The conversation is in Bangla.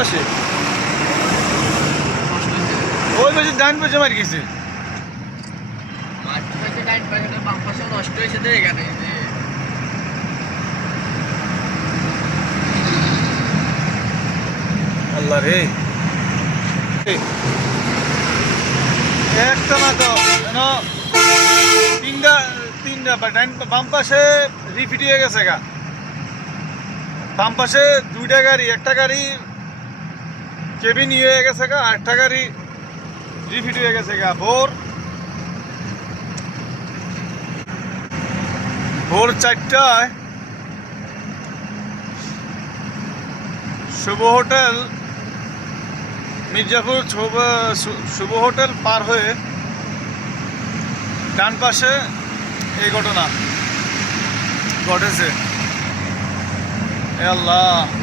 পাশে ওই পাশে ডান পাশে মার গেছে নষ্ট হয়েছে তো এখানে আল্লাহ রে একটা না তো তিনটা তিনটা বাম পাশে রিফিট হয়ে গেছে গা বাম পাশে দুইটা গাড়ি একটা গাড়ি কেবিন হয়ে গেছে গা আর একটা গাড়ি রিফিট হয়ে গেছে গা ভোর 4টায় শুভ হোটেল মির্জাপুর শুভ হোটেল পার হয়ে ডান পাশে এই ঘটনা ঘটেছে। এ আল্লাহ।